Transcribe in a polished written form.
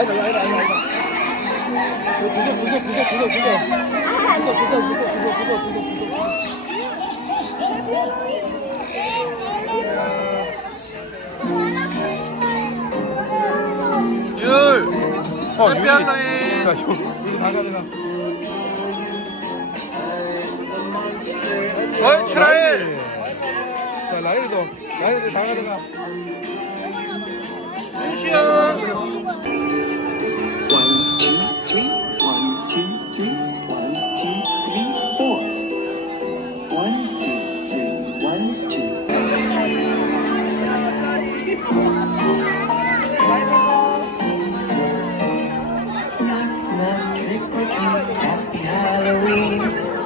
아니다, 아니다, 아니다, 아니다. 율! 해피 유리. 할로윈! 자, 이거 다 가져가. 어이, 트라이! 자, 라이도 다 가져가. 윤시영! One, two, three, one, two, three, one, two, three, four. One, two, three, one, two. Knock, knock, trick or treat, happy Halloween.